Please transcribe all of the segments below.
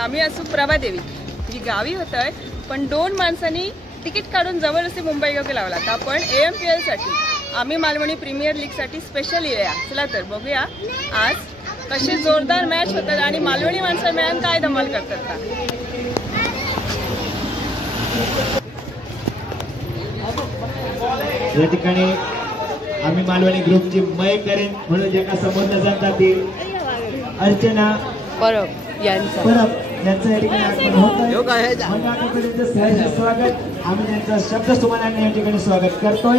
आम्ही असू प्रभादेवी ही गावी होतोय, पण 2 माणसांनी तिकीट काढून जबरदस्ती मुंबई योग्य लावला. तर आपण AMPL साठी आम्ही मालवणी प्रीमियर लीग साठी स्पेशल येऊया. चला तर बघूया आज कशी जोरदार मॅच होतात आणि मालवणी माणसं मिळून काय धमाल करतात का. या ठिकाणी आम्ही मालवणी ग्रुपची मय करेन म्हणून ज्यांना संबोधलं जातात ती अर्चना परब यांचं या ठिकाणी आगमन होत आहे. मंडळापर्यंत सहर्ष स्वागत. आम्ही त्यांचं शब्द सुमनाने या ठिकाणी स्वागत करतोय.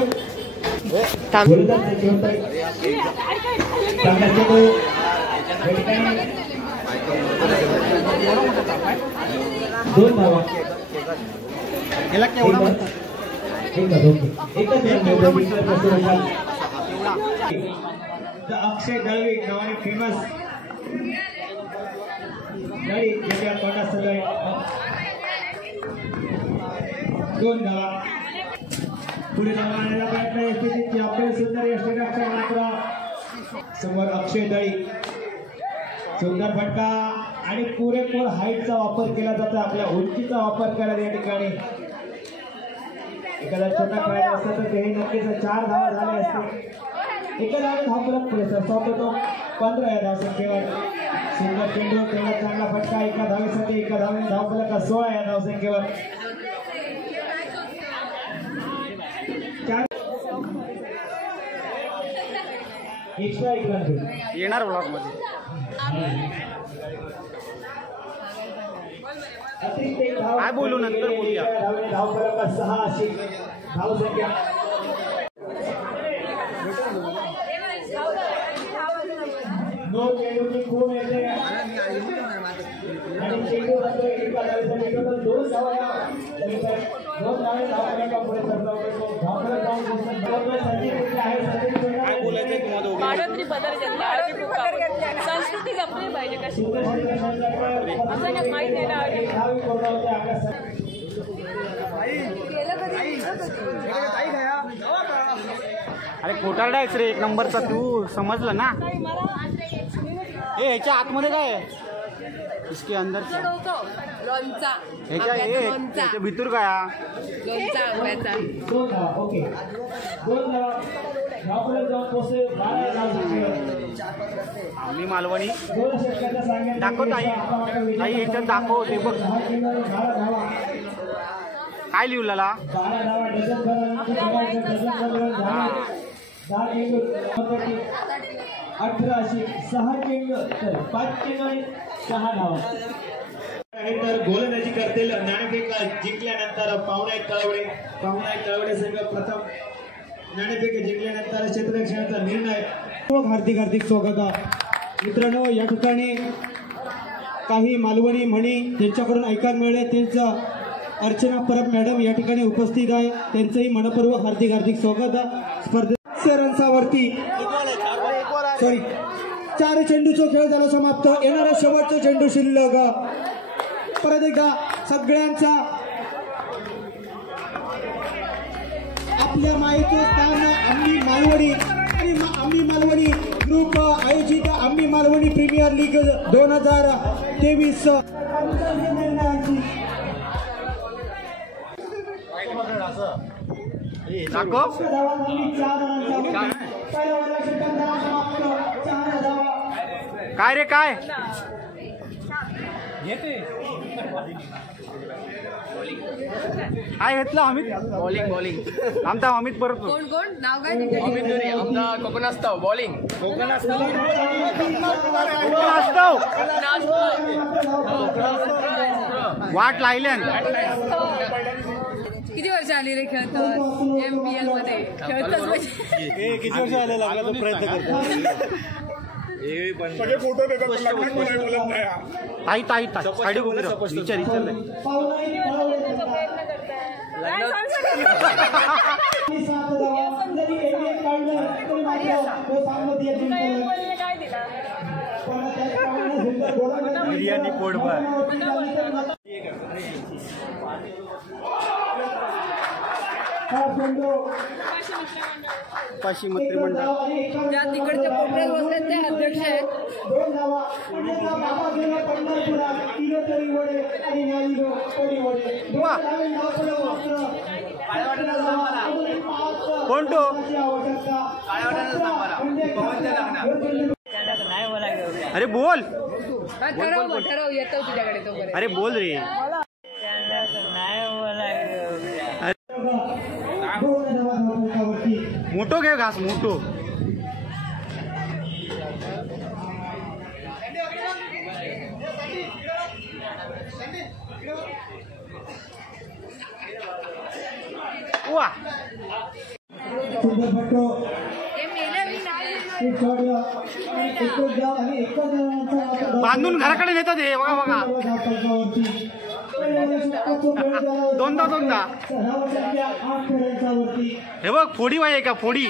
दोन धावा अक्षय दळवी नावाने फेमस दळी ज्याच्या तोंडात सगळे 2 धावा पुढे धावण्याचा प्रयत्न यशस्वी. आपले सुंदर यष्टीरक्षक मात्र समोर अक्षय दळी. सुंदर फटका आणि पुरेपूर हाईटचा वापर केला जातो. आपल्या उंचीचा वापर करा. या ठिकाणी एखादा छोटा खेळाडू असता तर तेही नक्कीच 4 धावा झाले असते. एका धावफलक पुरेसा होतो 15 या धावसंख्येवर. सुंदर चेंडू तेवढा चांगला फटका. एका धावेसाठी एका धावेने धावफलक 16 या धावसंख्येवर. येणार ब्लॉग मध्ये काय बोलू नंतर बोलूया. धावफलक 6 अशी धावसंख्या. नो चेंडूची खून येते आणि चेंडू जातो एका धावेसाठी टोटल 2 धावा. 2 धावे धावफलका पुढे सरसावतो. धावफलक जाऊन काय बोलायचं तुम्हाला बाळोत्री बदल घेतला संस्कृती जपली पाहिजे. कशी असं माहित नाही ना. अरे खोटारडा आहेस रे 1 नंबरचा तू. समजलं ना. ए ह्याच्या आतमध्ये काय आहे. इसके अंदर लोणचा ह्याच्या भीतूर काय लोणचा आंब्याचा. ओके 2 धावफलक जाऊन पोहोचले 12 धावसंख्येवर. आम्ही मालवणी दाखव ताई. ताई ह्याच्यात दाखव ते बघ काय लिहिलेला. 18 6 चेंडू तर 5 चेंडू 6 धावा. तर गोलंदाजी करतील नाणेफेक जिंकल्यानंतर पाहुणे कळवडे संघ प्रथम नाणेफेक जिंकल्यानंतर क्षेत्ररक्षणाचा निर्णय. हार्दिक स्वागत मित्रांनो. या ठिकाणी काही मालवणी म्हणी त्यांच्याकडून ऐकायला मिळाले. त्यांचं अर्चना परब मॅडम या ठिकाणी उपस्थित आहे. त्यांचंही मनपूर्वक हार्दिक स्वागत. स्पर्धेत रन्सावरती 4 चेंडूचा खेळ झाला समाप्त. येणारा शेवटचा चेंडू शिल्लक. परत एकदा सगळ्यांचा आपल्या माहिती स्थान आम्ही मालवणी ग्रुप आयोजित आम्ही मालवणी प्रीमियर लीग 2023. काय रे काय काय घेतलं अमित. बॉलिंग आमचा अमित परत. कोण नाव काय आमचा कोकणास्तव बॉलिंग. वाट लायल्यान. किती वर्ष आली रे खेळत AMPL मध्ये खेळतच म्हणजे किती वर्ष आले लागला तो प्रयत्न करतो. ताई साडी विचार बिर्याणी पोटभर. पाशी मंत्रिमंडळ ज्या तिकडच्या कोपऱ्यात बसले ते अध्यक्ष आहेत. वा कोण तो अरे बोल ठरव येतो तुझ्याकडे तो अरे बोल रे मोठो घे घास मोठो वा बांधून घराकडे नेतात हे बघा बघा दोनदा हे बघ फोडी वाय का फोडी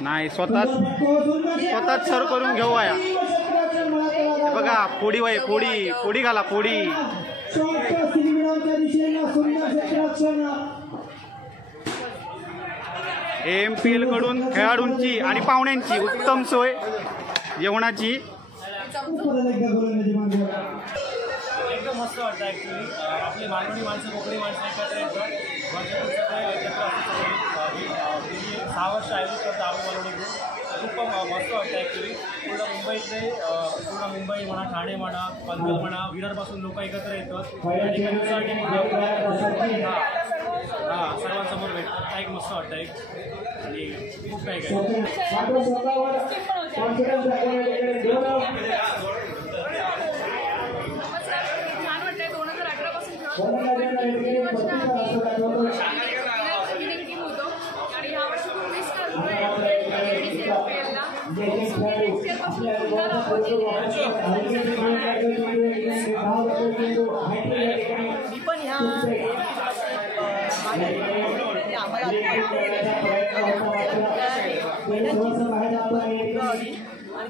नाही स्वतःच सर्व करून घेऊ आया बघा फोडी वाय फोडी फोडी घाला फोडी AMPL कडून खेळाडूंची आणि पाहुण्यांची उत्तम सोय जेवणाची एकदम मस्त वाटतं ॲक्च्युली आपली मालवणी माणसं कोकणी माणसं एकत्र येतात वर्षातून सगळे एकत्र असतात 6 वर्ष आयोजित करतो आपण मालवणी खूप मस्त वाटतं ॲक्च्युली पूर्ण मुंबईतले पूर्ण मुंबई म्हणा ठाणे म्हणा पनवेल म्हणा विरारपासून लोक एकत्र येतात हां सर्वांसमोर भेटतात एक मस्त वाटतं एक आणि खूप काही काय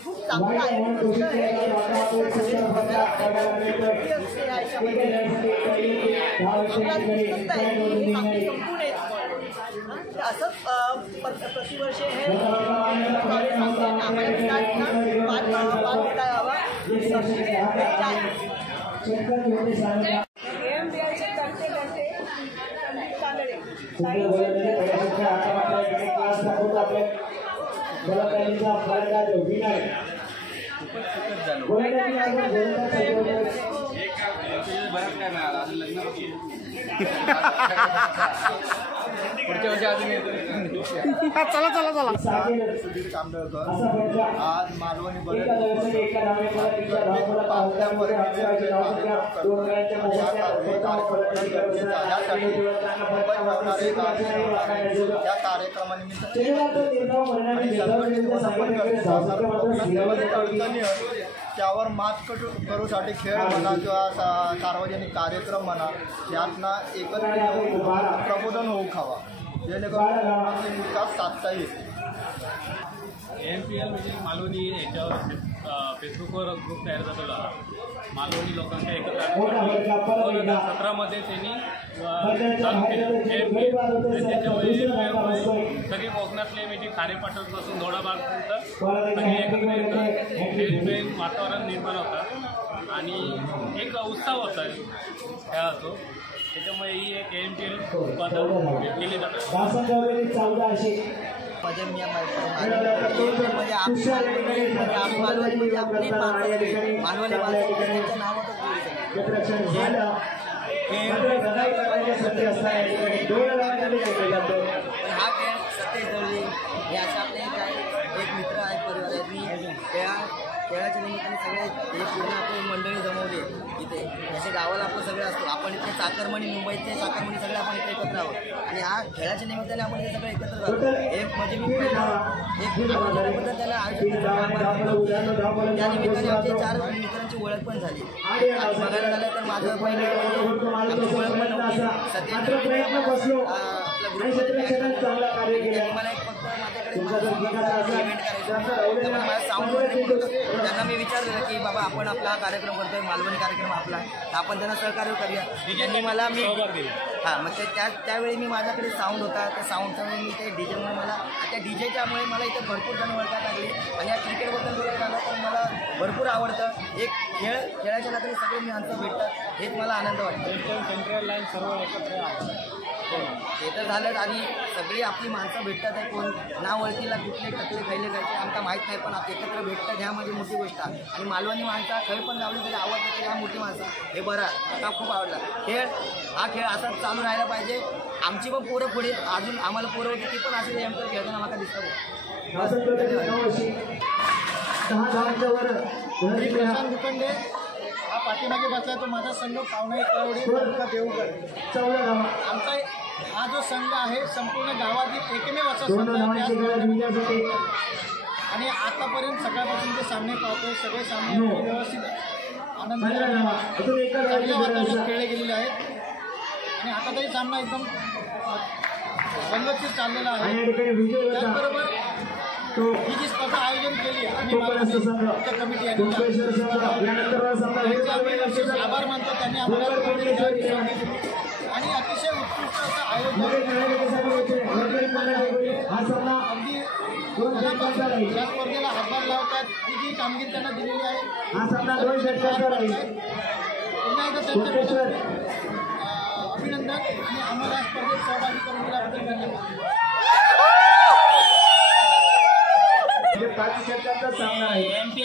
खूप चांगला असं प्रतिवर्ष हे चला चला चला आज मालवणी या कार्यक्रमानिमित्त त्यावर मात करूसाठी खेळ म्हणा किंवा सार्वजनिक कार्यक्रम म्हणा यातना एकत्र येऊन प्रबोधन होऊ खावा जेणेकरून विकास साधता येईल. AMPL म्हणजे मालवणी याच्यावर फेसबुकवर ग्रुप तयार झालेला मालवणी लोकांच्या एकत्र 2017 त्यांनी चालू केलं त्याच्यामुळे सगळे कोकणातले म्हणजे खारेपाटणपासून धोडाबागपर्यंत सगळे एकत्र येतात वातावरण निर्माण होतं आणि एक उत्साह होता खेळाचो त्याच्यामुळे ही एक AMPL स्पर्धा केली जाते. एक मित्र आहेत परिवारात खेळाच्या निमित्ताने सगळे पूर्ण आपण मंडळी जमवली इथे जसे गावाला आपण सगळे असतो आपण इथे चाकरमणी मुंबईचे चाकरमणी सगळे आपण इथे एकत्र आहोत आणि हा खेळाच्या निमित्ताने आपण इथे सगळे एकत्र राहतो. एक म्हणजे मी एक त्याला त्या निमित्ताने आमच्या 4 मित्रांची ओळख पण झाली. बघायला झालं तर माझं पहिले आमची ओळख पण नव्हती सध्या मला एक फक्त माझ्याकडे मला साऊंड त्यांना मी विचारलं की बाबा आपण आपला कार्यक्रम करतोय मालवणी कार्यक्रम आपला आपण त्यांना सहकार्य करूया. त्यांनी मला हां मग त्यावेळी मी माझ्याकडे साऊंड होता त्या साऊंडच्यामुळे मी ते डीजेमुळे मला त्या डीजेच्यामुळे मला इथे भरपूर जण ओळखायला लागली आणि या क्रिकेटबद्दल बोलायला झालं तर मला भरपूर आवडतं. एक खेळाच्या नात्याने सगळे माणसं भेटतात, हेच मला आनंद वाटतो. सेंट्रल लाईन सर्व एकत्र आहे. ते तर झालंच आणि सगळी आपली माणसं भेटतात आहे. कोण ना ओळखीला कुठले टकले खायले जायचे आमचा माहीत नाही, पण एकत्र भेटतात ह्या म्हणजे मोठी गोष्ट आहे. आणि मालवणी माणसा खरी पण लावली तरी आवडतं की ह्या मोठी माणसं हे बरं आता खूप आवडला. हा खेळ असाच चालू राहायला पाहिजे. आमची पण पोरं पुढे अजून आम्हाला पोरं होती ती पण असे एमपीएल खेळताना मला दिसतं. दुखंडे हा पाठीमागे बसला तो माझा संघ पावणे कळवडे देवगड. आमचा हा जो संघ आहे संपूर्ण गावातील एकमेव असा संघ आहे. आणि आतापर्यंत सकाळपासून ते सामने पाहतोय, सगळे सामने व्यवस्थित आनंद चांगल्या वातावरणात खेळले गेलेले आहेत. आणि आता तरी सामना एकदम रंगतशीर चाललेला आहे. त्याचबरोबर ही जी स्पर्धा आयोजन केली आणि कमिटी आभार मानतो. त्यांनी आम्हाला आणि अतिशय उत्कृष्ट असं आयोजन अगदी या स्पर्धेला हातभार लावतात. ही जी कामगिरी त्यांना दिलेली आहे पुन्हा एकदा त्यांच्या अभिनंदन आणि आम्हाला स्पर्धेत सहभागी करून दिल्याबद्दल धन्यवाद.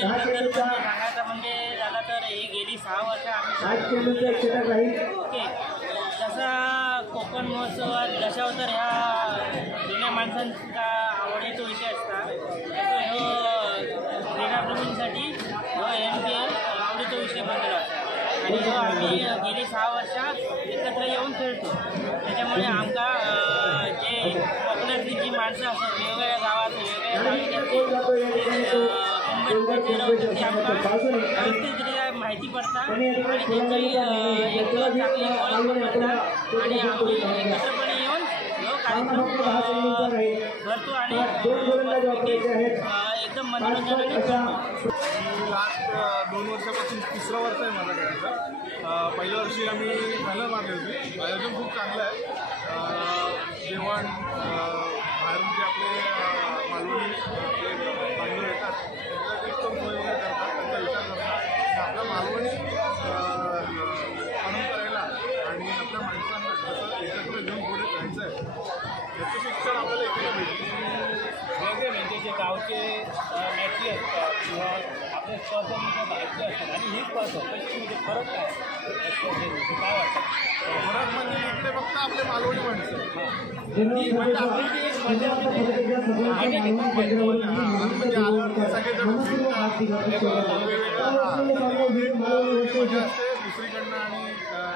सांगायचं म्हणजे झालं तर ही गेली 6 वर्ष आम्ही ओके तसा कोकण महोत्सवात दशावतार ह्या जुन्या माणसांचा आवडीचा विषय असता. क्रीडाप्रेमींसाठी MPL आवडीचा विषय बनलेला असता आणि जो आम्ही गेली 6 वर्षात एकत्र येऊन खेळतो. त्याच्यामुळे आमका जे कोकणातली जी माणसं असतात वेगवेगळ्या गावात वेगवेगळ्या आमका माहिती पडतात आणि त्यांची एक चांगली ओळख करतात आणि आम्ही एकत्रपणे येऊन जो कार्यक्रम करतो आणि एकदम मनोरंजनाने करतो. लास्ट 2 वर्षापासून 3रं वर्ष आहे माझं खेळायचं. पहिल्या वर्षी आम्ही झालं मारली होती. आयोजन खूप चांगलं आहे. जेवण बाहेरून जे आपले मालवणी आपले बांधव येतात त्यांचा एकदम सोय वगैरे करतात, त्यांचा विचार करतात. आपल्या मालवणी परंपरेला आणि आपल्या माणसांना जसं एकत्र घेऊन पुढे जायचं आहे त्याचं शिक्षण आपल्याला एकत्र भेटते. वेगळे म्हणजे जे गावचे मॅची असतात किंवा आपल्या स्पर्धेमध्ये बाहेरचे असतात आणि ही स्पर्धा म्हणजे फरक काय काय वाटतं? फरक म्हणजे इकडे फक्त आपले मालवणी माणसं म्हणजे आपली जी स्पर्धा दुसरीकडनं आणि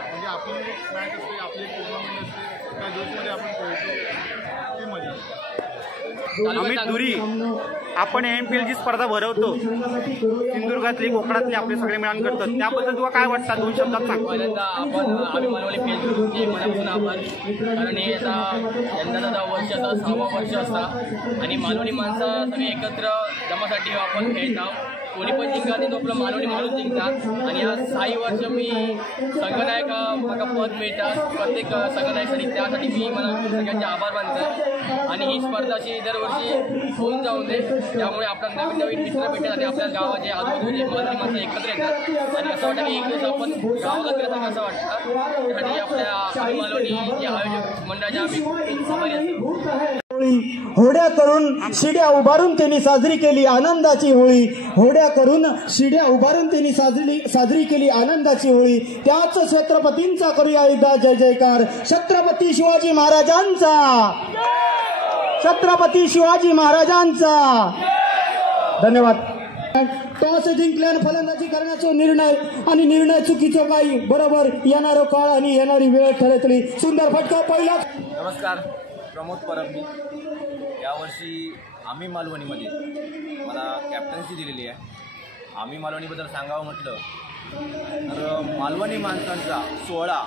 म्हणजे आपली मॅच असते, आपली टुर्नामेंट असते, त्या दिवसमध्ये आपण खेळतो ती मजा. अमित धुरी, आपण MPL ची स्पर्धा भरवतो सिंधुदुर्गातली कोकणातली आपले सगळे मिळून करतात, त्याबद्दल तुला काय वाटतं? 2 शब्दात सांग. पहिल्यांदा आम्ही मालवणी फेसबुकचे मनापासून आभार, कारण हे यंदाचा वर्षाचा 6वा वर्ष असता आणि मालवणी माणसं सगळे एकत्र जमासाठी आपण खेळत आहोत. कोणी पण जिंका तो आपला मालवणी माणूस जिंकतात आणि ह्या 6 वर्ष मी संघनायक मला पद मिळतात प्रत्येक संघनायकासाठी, त्यासाठी मी मला सगळ्यांचे आभार मानतो. आणि ही स्पर्धा अशी दरवर्षी होऊन जाऊन दे, त्यामुळे आपल्याला नवीन नवीन मित्र भेटतात आणि आपल्या गावाचे आजूबाजूचे मालवणी माणसं एकत्र येतात आणि असं वाटतं की एक दिवस आपण गावाला गेल्यासारखं असं वाटतं. त्यासाठी आपल्या मालवणी जे आयोजक मंडळाचे आम्ही खूप आभारी असतो. होड्या करून शिड्या उभारून त्यांनी साजरी केली आनंदाची होळी. होड्या करून शिड्या उभारून त्यांनी साजरी केली आनंदाची होळी. त्याच छत्रपतींचा करूया एकदा जय जयकार. छत्रपती शिवाजी महाराजांचा, छत्रपती शिवाजी महाराजांचा. धन्यवाद. टॉस जिंकल्याने फलंदाजी करण्याचा निर्णय आणि निर्णय चुकीचा काही बरोबर येणारा काळ आणि येणारी वेळ ठरतली. सुंदर फटका पहिला. नमस्कार, प्रमोद परब. यावर्षी आम्ही मालवणीमध्ये मला कॅप्टन्सी दिलेली आहे. आम्ही मालवणीबद्दल सांगावं म्हटलं तर मालवणी माणसांचा सोहळा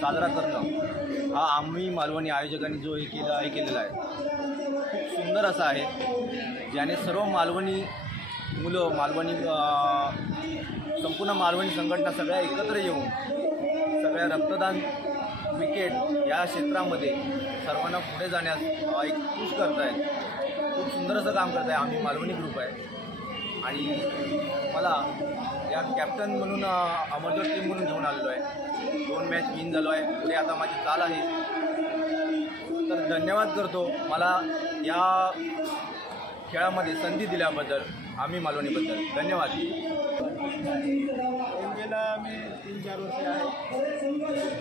साजरा करणं हा आम्ही मालवणी आयोजकांनी जो हे केलेला आहे खूप सुंदर असा आहे, ज्याने सर्व मालवणी मुलं, मालवणी संपूर्ण मालवणी संघटना सगळ्या एकत्र येऊन सगळ्या रक्तदान क्रिकेट या क्षेत्रामध्ये सर्वांना पुढे जाण्यास एक पुश करत आहेत. खूप सुंदर असं काम करत आहे. आम्ही मालवणी ग्रुप आहे. आणि मला या कॅप्टन म्हणून अमरजोत टीम म्हणून घेऊन आलेलो आहे. 2 मॅच विन झालो आहे. पुढे आता माझी चाल आहे. तर धन्यवाद करतो मला या खेळामध्ये संधी दिल्याबद्दल, आम्ही मालवणीबद्दल धन्यवाद. गेला मी 3-4 वर्ष आहे.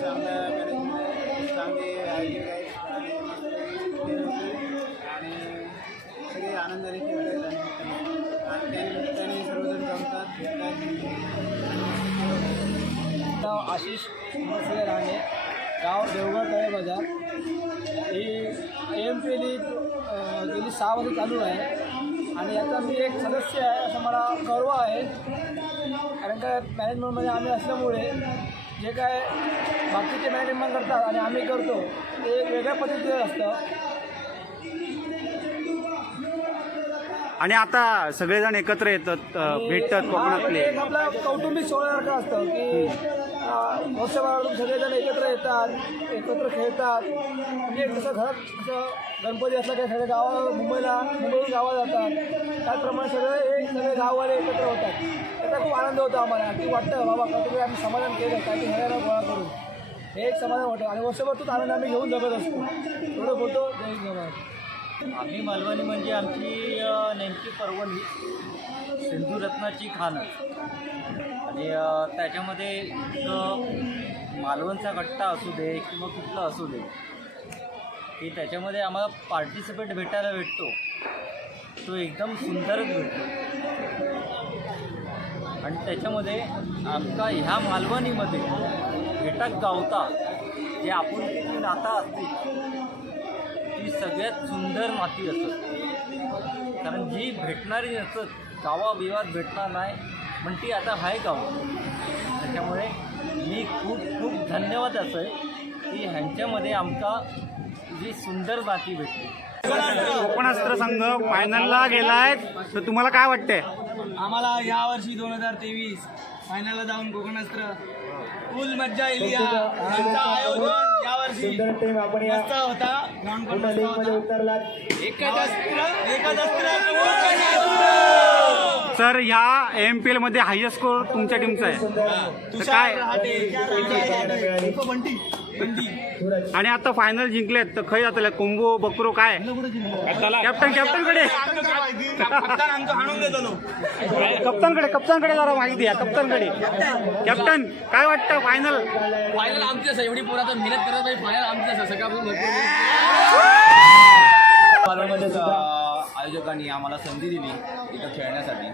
चांगल्या मॅनेजमेंट, चांगले आयोजक आहेत आणि सगळे आनंदाने खेळत आहेत आणि त्यानिमित्ताने सर्वजण जमतात. नाव आशिष मसले राणे, गाव देवगड तळे बाजार. ही AMPL गेली 6 वर्ष चालू आहे आणि याचा मी एक सदस्य आहे असं मला गर्व आहे. कारण का मॅनेजमेंटमध्ये आम्ही असल्यामुळे जे काय बाकीचे मॅनेजमेंट करतात आणि आम्ही करतो ते एक वेगळ्या पद्धतीचं असतं. आणि आता सगळेजण एकत्र येतात, भेटतात कोकणातले. एक आपला कौटुंबिक सोहळ्यासारखं असतं की वर्षभरातून सगळेजण एकत्र येतात, एकत्र खेळतात. म्हणजे जसं घरात जसं गणपती असला की सगळे मुंबईहून गावात जातात, त्याचप्रमाणे सगळे गाववाले एकत्र होतात. त्याचा खूप आनंद होतो आम्हाला की वाटतं बाबा काहीतरी आम्ही समाधान केलं, काहीतरी सगळ्यांना गोळा करून हे एक समाधान वाटतं. आणि वर्षभर तोच आनंद आम्ही घेऊन जगत असतो. एवढं बोलतो. जय जवान. आम्ही मालवणी म्हणजे आमची नेमकी पर्वणी सिंधुरत्नाची खानच. आणि त्याच्यामध्ये मालवणचा कट्टा असू दे किंवा कुठला असू दे की त्याच्यामध्ये आम्हाला पार्टिसिपेट भेटायला भेटतो तो एकदम सुंदरच भेटतो. आणि त्याच्यामध्ये आमचा ह्या मालवणीमध्ये भेटाक गावता जे आपुलकीची नाता असते ती सगळ्यात सुंदर माती असत. कारण जी भेटणारी असत गावाविवाद भेटणार नाही पण ती आता आहे गाव. त्याच्यामुळे मी खूप खूप धन्यवाद असं आहे की ह्यांच्यामध्ये आमका जी सुंदर माती भेटली. कोकणास्त्र संघ फायनलला गेलाय, तर तुम्हाला काय वाटतंय? आम्हाला यावर्षी 2023 फायनलला जाऊन कोकणास्त्र फुल मज्जा येईल. यांचं आयोजन यावर्षी मस्त होता. ग्राउंड पण मस्त होता. सर ह्या AMPL मध्ये हायएस्ट स्कोर तुमच्या टीमचा आहे, तर काय? आणि आता फायनल जिंकलेत तर खय जातले कोंबो बकरो काय? कॅप्टनकडे कप्तानकडे जरा माहिती द्या. कॅप्टन काय वाटतं फायनल? आमचीच एवढी पोरं आता मेहनत करत नाही. फायनल आमचीच सकाळपासून आयोजकांनी आम्हाला संधी दिली इथं खेळण्यासाठी.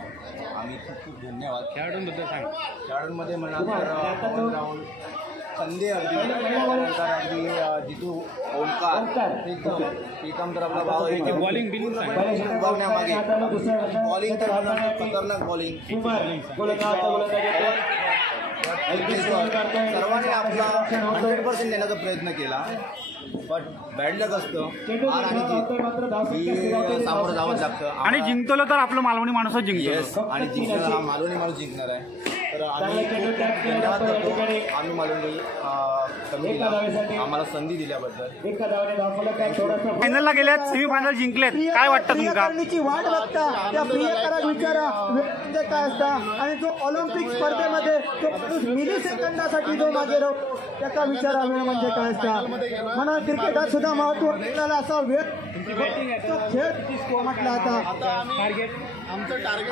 आम्ही खूप खूप धन्यवाद. खेळाडूंबद्दल सांग. खेळाडूंमध्ये म्हणाल तर पवन राहुल, संधी अगदी जितू ओंकार, प्रीतम तर आपला भाव आहे. बॉलिंग उभारण्यामागे बॉलिंग तर खतरनाक बॉलिंग. सर्वांनी आपला 100% देण्याचा प्रयत्न केला. बट बॅड लक असतं. हार आणि जीत सामोरं जावंच लागतं. आणि जिंकलो तर आपलं मालवणी माणूसच जिंकतो. येस, आणि जिंकणार हा मालवणी माणूस जिंकणार आहे. तर आम्ही खूप धन्यवाद करतो आम्ही मालवणी कमिटीला आम्हाला संधी दिल्याबद्दल. फायनलला गेल्यात, सेमीफायनल जिंकलेत, काय वाटतं तुमका? वाट बघता त्या प्रियकराक विचारा म्हणजे काय असता. आणि जो ऑलिम्पिक स्पर्धेमध्ये जो मिली सेकंदासाठी जो मागे राहतो त्याचा विचारा वेळ म्हणजे काय असता. म्हणा क्रिकेटात सुद्धा महत्व असलेला असा वेळ खेळ म्हटला आता.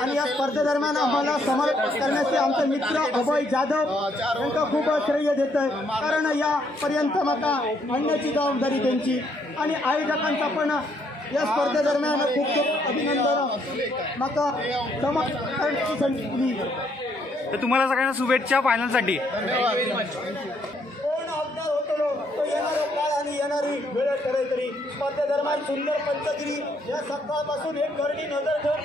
आणि या स्पर्धेदरम्यान आम्हाला समर्पण करण्याचे आमचे मित्र अभय जाधव यांना खूप श्रेय देत आहे. कारण यापर्यंत माका आणण्याची जबाबदारी त्यांची आणि आयोजकांचा पण या स्पर्धेदरम्यान खूप खूप अभिनंदन. माका समर्पण करण्याची संधी दिली. तर तुम्हाला सगळ्यांना शुभेच्छा फायनलसाठी. आणि येणारी वेळ करे तरी स्पर्धेदरम्यान सुंदर पंचगिरी या सकाळपासून एक गर्दी नजर ठेवून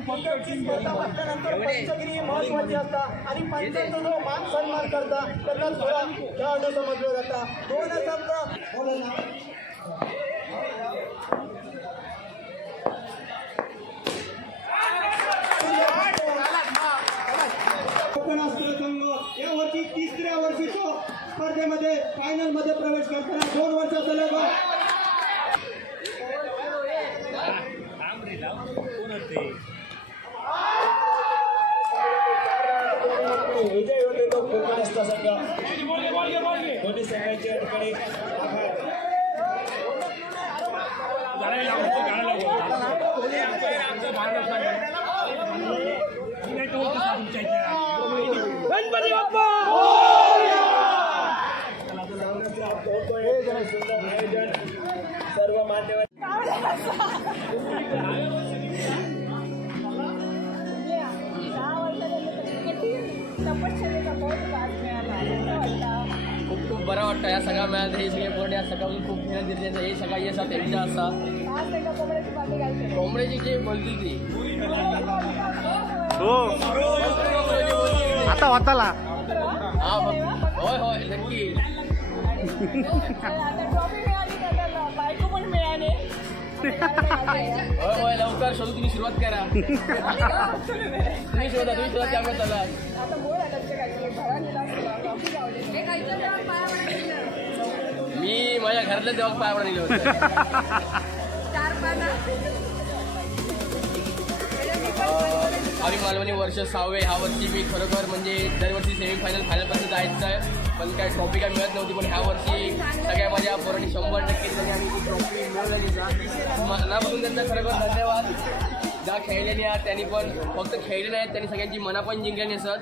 पंचगिरी महत्वाची असतात. आणि पंचांचा जो मान सन्मान करता त्यांना थोडा खेळाडू समजलं जाता. 2 शब्द कोकणास्त्र संघ यावर्षी 3ऱ्या वर्षी तो स्पर्धेमध्ये फायनल मध्ये प्रवेश करताना 2 वर्ष सलग कोण होते सगळ्यांचे या ठिकाणी आभार. गणपती बाप्पा सुंदर आयोजन सर्व मान्यवर खूप खूप बरं वाटतं या सगळ्या मेळ्यात हे सगळे पोरणे या सगळ्यातून खूप मेहनत घेतली हे सगळ्या यशात त्यांच्या असतात कोंबड्याची जी बोलली ती हो आता वाताला हा होय होय नक्की बायको पण मिळाले. होय होय लवकर शोधू तुम्ही सुरुवात करा तुम्ही शोधा त्यामुळे चला आता बोल मी माझ्या घरातल्या देवाला पाय पडा दिलं होतं आम्ही मालवणी वर्ष 6वे ह्या वर्षी मी खरोखर म्हणजे दरवर्षी सेमीफायनल फायनलपर्यंत जायचं आहे पण काय ट्रॉफी काय मिळत नव्हती पण ह्या वर्षी सगळ्या माझ्या पोरांनी 100% त्यांनी आम्ही ती ट्रॉफी मिळवली मनापासून त्यांचा खरोखर धन्यवाद ज्या खेळलेली आहेत त्यांनी पण फक्त खेळले नाहीत त्यांनी सगळ्यांची मना पण जिंकलेली असत.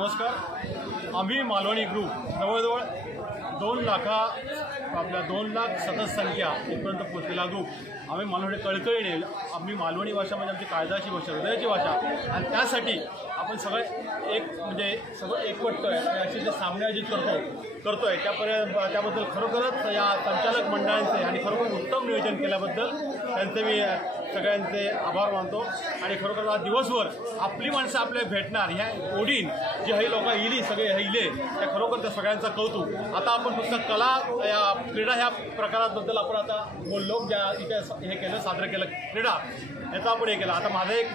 नमस्कार. आम्ही मालवणी ग्रुप जवळजवळ 2 लाख सतत संख्या इथपर्यंत पोचलेला ग्रुप आम्ही मालवणी कळकळीने आम्ही मालवणी भाषा म्हणजे आमची काळजाची भाषा हृदयाची भाषा आणि त्यासाठी आपण सगळे म्हणजे सगळं एकवटतो आहे आणि असे जे सामने आयोजित करतोय त्याबद्दल खरोखरच या संचालक मंडळांचे आणि खरोखर उत्तम नियोजन केल्याबद्दल त्यांचे मी सगळ्यांचे आभार मानतो आणि खरोखर आज दिवसभर आपली माणसं आपल्याला भेटणार ह्या ओढीन जी हे लोक इली सगळे हिले त्या खरोखर त्या सगळ्यांचा कौतुक. आता आपण फक्त कला या क्रीडा ह्या प्रकाराबद्दल आपण आता बोललो ज्या इथे हे केलं साजरं केलं क्रीडा याचा आपण हे केला. आता माझा एक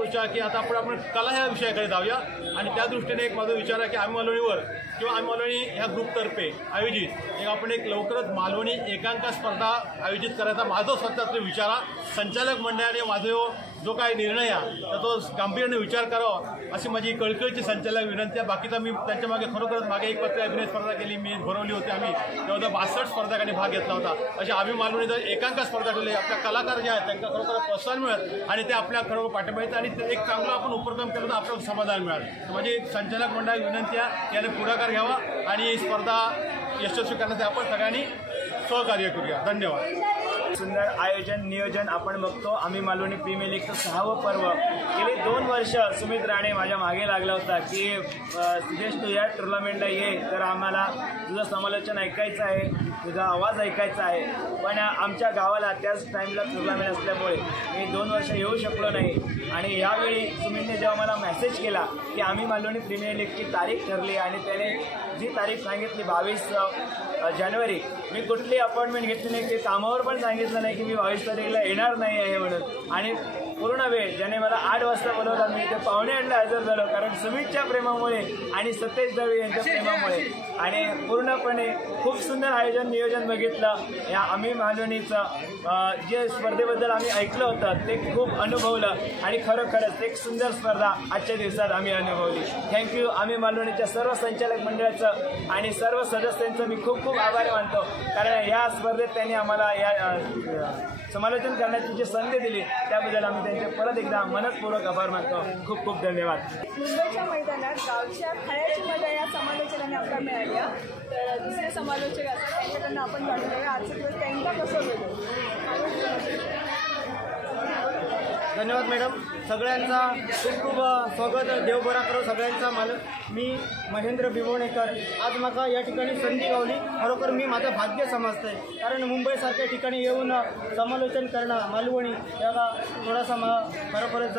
विचार की आता आपण कला ह्या विषयाकडे जाऊया आणि त्या दृष्टीने एक माझा विचार आहे की आम्ही मालवणीवर किंवा आम्ही मालवणी ह्या ग्रुपतर्फे आयोजित आपण एक लवकरच मालवणी एकांकिका स्पर्धा आयोजित करायचा माझा स्वतःचा विचार संचालक मंडळाने माझा जो काही निर्णय आहे तर तो गांभीर्याने विचार करावा अशी माझी कळकळीची संचालक विनंती आहे. बाकीचा मी त्यांच्या मागे खरोखरच मागे एक पत्र अभिनय स्पर्धा केली मी भरवली होती आम्ही तेव्हा 62 स्पर्धकांनी भाग घेतला होता. अशी आम्ही मालवणी जर एकांकिका स्पर्धा ठेवली आपल्या कलाकार जे आहेत त्यांना खरोखर प्रोत्साहन मिळत आणि ते आपल्या खरोखर पाठिंबा येतं आणि ते एक चांगला आपण उपक्रम केला तर आपल्याला समाधान मिळालं. माझी संचालक मंडळ विनंती आहे याने पुढाकार घ्यावा आणि ही स्पर्धा यशस्वी करण्यासाठी आपण सगळ्यांनी सहकार्य करूया. धन्यवाद. सुंदर आयोजन नियोजन आपण बघतो. आम्ही मालवणी प्रीमियर लीगचं 6वं पर्व गेली 2 वर्ष सुमित राणे माझ्या मागे लागला होता की सुदेश तू या टुर्नामेंटला ये तर आम्हाला तुझं समालोचन ऐकायचं आहे तुझा आवाज ऐकायचा आहे. पण आमच्या गावाला त्याच टाईमला टुर्नामेंट असल्यामुळे मी 2 वर्ष येऊ शकलो नाही आणि यावेळी सुमितने जेव्हा मला मेसेज केला की आम्ही मालवणी प्रीमियर लीगची तारीख ठरली आणि त्याने जी तारीख सांगितली 22 जानेवारी मी कुठली अपॉइंटमेंट घेतली नाही की कामावर पण सांगितलं नाही की मी 22 तारीखला येणार नाही आहे म्हणून आणि पूर्ण वेळ ज्याने मला 8 वाजता बोलवला मी ते 8:45ला हजर झालो कारण सुमितच्या प्रेमामुळे आणि सतेज दवे यांच्या प्रेमामुळे आणि पूर्णपणे खूप सुंदर आयोजन नियोजन बघितलं. या आम्ही मालवणीचं जे स्पर्धेबद्दल आम्ही ऐकलं होतं ते खूप अनुभवलं आणि खरोखरच एक सुंदर स्पर्धा आजच्या दिवसात आम्ही अनुभवली. थँक्यू. आम्ही मालवणीच्या सर्व संचालक मंडळाचं आणि सर्व सदस्यांचं मी खूप खूप आभार मानतो कारण या स्पर्धेत त्यांनी आम्हाला या समालोचन करण्याची जी संधी दिली त्याबद्दल आम्ही त्यांचे परत एकदा मनपूर्वक आभार मानतो. खूप खूप धन्यवाद. मुंबईच्या मैदानात गावच्या खेळाची मजा या समालोचनाने आपल्याला मिळाली. तर दुसरे समालोचक असतात त्यांच्याकडनं आपण जाणून घेऊया आजचा दिवस त्यांचा कसं गेलो. धन्यवाद मॅडम. सगळ्यांचा खूप खूप स्वागत देव बरा करो सगळ्यांचा. मी महेंद्र बिबोणेकर आज मला या ठिकाणी संधी गावली खरोखर मी माझं भाग्य समजतंय कारण मुंबईसारख्या ठिकाणी येऊन समालोचन करणं मालवणी याला थोडासा मला खरोखरच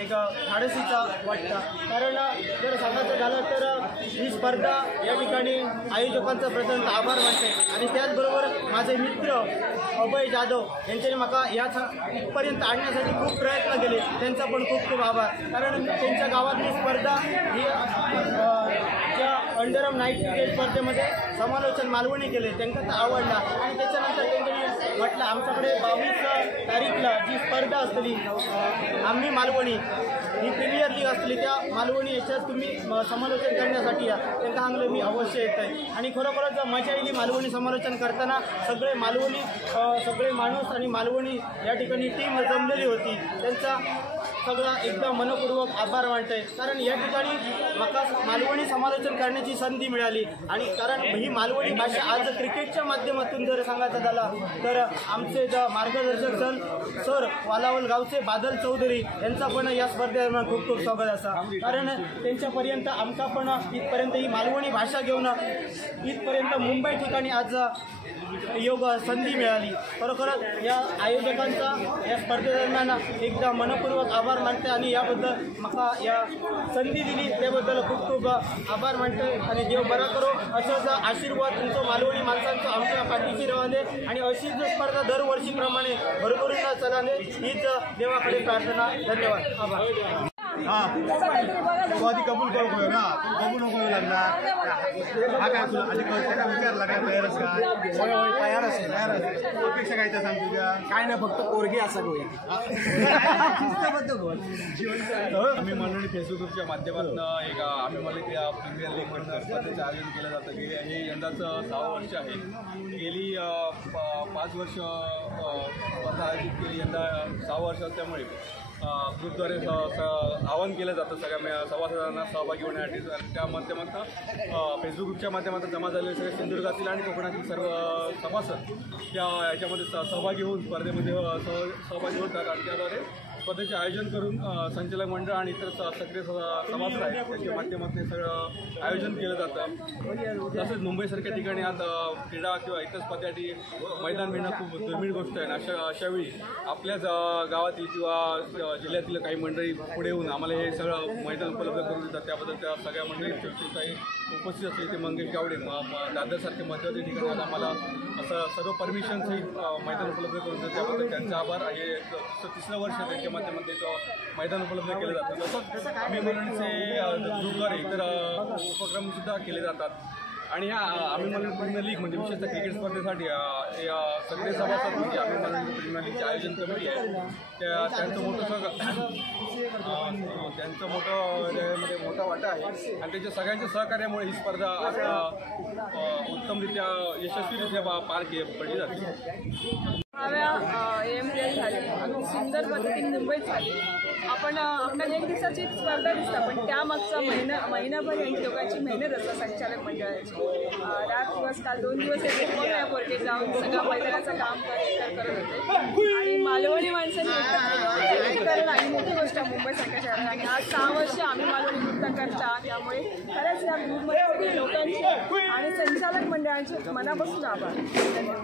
एक धाडसीचा वाटतं कारण जर सांगायचं सांगायचं झालं तर ही स्पर्धा या ठिकाणी आयोजकांचा प्रथम आभार मानते आणि त्याचबरोबर माझे मित्र अभय जाधव यांच्याने मला इथपर्यंत आणण्यासाठी खूप प्रयत्न केले, त्यांचा पण खूप खूप आभार. कारण त्यांच्या गावातली स्पर्धा ही ज्या अंडरआर्म नाईट क्रिकेट स्पर्धेमध्ये समालोचन मालवणी केले, त्यांना तर आवडला आणि त्याच्यानंतर त्यांनी म्हटलं आमच्याकडे 22 तारीखला जी स्पर्धा असतली आम्ही मालवणी ही प्रीमियर लीग असली त्या मालवणी याच्यात तुम्ही समालोचन करण्यासाठी या. त्यांना सांगलं मी अवश्य येत आहे आणि खरोखरच मजा येईल मालवणी समालोचन करताना. सगळे मालवणी सगळे माणूस आणि मालवणी या ठिकाणी टीम जमलेली होती, त्यांचा सगळा एकदम मनपूर्वक आभार मानत आहे. कारण या ठिकाणी मला मालवणी समालोचन करण्याची संधी मिळाली आणि कारण ही मालवणी भाषा आज क्रिकेटच्या माध्यमातून जर सांगायचं झाला तर आमचे मार्गदर्शक सर वालावल गावचे बादल चौधरी यांचा पण या स्पर्धेत खूप खूप स्वागत असा. कारण त्यांच्यापर्यंत आमचा पण इथपर्यंत ही मालवणी भाषा घेऊन इथपर्यंत मुंबई ठिकाणी आज योग संधी मिळाली. खरोखरच या आयोजकांचा या स्पर्धेदरम्यान एकदा मनपूर्वक आभार मानते आणि याबद्दल मला या संधी दिली त्याबद्दल खूप खूप आभार मानते आणि देव बरा करो. असंच आशीर्वाद तुमचं मालवणी माणसांचं आमच्या पाठीशी राहणे आणि अशीच स्पर्धा दरवर्षीप्रमाणे भरभरून चालणे हीच देवाकडे प्रार्थना. धन्यवाद. आभार. तू आधी कबूल करू ना, तू कबूल नको लागला हा काय तुला आधी का विचारला काय तयारच काय तयारच अपेक्षा काय त्या सांग तुझ्या काय नाही फक्त पोरगी असा आम्ही मालवणी फेसबुकच्या माध्यमातून एक आम्ही मला प्रीमियर लीग स्पर्धेचं आयोजन केलं जातं. हे यंदाचं 6वं वर्ष आहे. गेली 5 वर्ष स्पर्धा आयोजित केली, यंदा 6वं वर्ष असल्यामुळे ग्रुपद्वारे आवाहन केलं जातं सगळ्या सभासदांना सहभागी होण्यासाठी. त्या माध्यमातून फेसबुक ग्रुपच्या माध्यमातून जमा झालेले सगळे सिंधुदुर्गातील आणि कोकणातील सर्व सभासद त्या याच्यामध्ये सहभागी होऊन स्पर्धेमध्ये सहभागी होतात आणि त्याद्वारे स्पर्धेचे आयोजन करून संचालक मंडळ आणि इतर सक्रिय सभासद आहेत त्यांच्या माध्यमातून हे सगळं आयोजन केलं जातं. तसेच मुंबईसारख्या ठिकाणी आज क्रीडा किंवा इतर स्पर्धेसाठी मैदान मिळणं खूप दुर्मिळ गोष्ट आहे. अशावेळी आपल्याच गावातील किंवा जिल्ह्यातील काही मंडळी पुढे येऊन आम्हाला हे सगळं मैदान उपलब्ध करून देतात. त्याबद्दल त्या सगळ्या मंडळी काही उपस्थित असते. ते मंगेश गावडे दादरसारखे महत्त्वाच्या ठिकाणी आम्हाला असं सर्व परमिशनसहित मैदान उपलब्ध करून देतात. त्याबद्दल त्यांचा आभार. हे 3रं वर्ष त्यांच्या माध्यमातून मैदान उपलब्ध केलं जातं. तसंच आम्ही मालवणीचे ग्रुपद्वारे इतर उपक्रमसुद्धा केले जातात आणि ह्या आम्ही मालवणी प्रीमियर लीग म्हणजे विशेषतः क्रिकेट स्पर्धेसाठी सगळे सभासद म्हणजे आम्ही मालवणी प्रीमियर लीगचे आयोजन कमिटी आहे त्यांचं मोठं त्यामध्ये मोठा वाटा आहे आणि त्याच्या सगळ्यांच्या सहकार्यामुळे ही स्पर्धा आता उत्तमरित्या यशस्वीरित्या पार पडली जाते. AMPL झाली अगदी सुंदर पद्धतीने मुंबईत झाली. आपण आपल्याला 1 दिवसाची स्पर्धा दिसतात पण त्यामागचा महिनाभर यांची लोकांची मेहनत असतात संचालक मंडळाची. रात दिवस काल 2 दिवस पोरके जाऊन सगळं मैदानाचं काम करत होते आणि मालवणी माणसांनी एकत्र करणं आणि मोठी गोष्ट आहे मुंबईसारख्या शहरात. आणि आज 6 वर्ष आम्ही मालवणी नृत्य करता त्यामुळे खरंच या ग्रुपमध्ये लोकांचे आणि संचालक मंडळांचे मनापासून आभार. धन्यवाद.